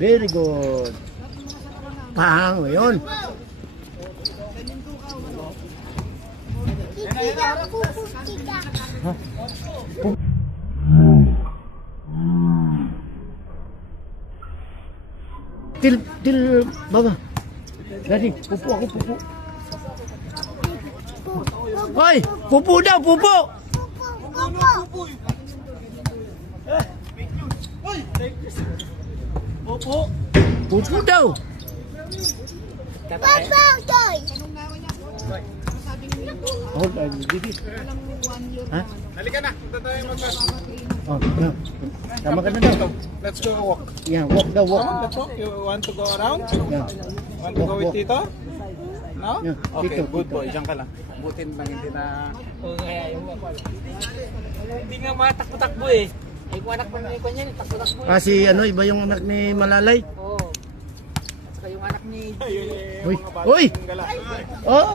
Very good. Pang, yun. Ha? Til, baba. Daddy, pupu ako, pupu. Hoy, pupu daw, pupu. Pupu. Pupu daw. Oh, didi. Ha? Halika na, punta tayo mag-bus. Oh, yeah. Tama ka na daw. Let's go walk. Yeah, walk daw, walk. Let's walk. You want to go around? Yeah. Want to go with Tito? No? Yeah, Okay, Tito, good Tito. boy. Diyan ka lang. Butin lang hindi na... Hindi nga matakbo-takbo eh. Ay kung anak mo ni Kwan yan, takbo-takbo eh. Ah, si ano, iba yung anak ni Malalay? Oo. At saka yung anak ni... Uy! Uy! Oh!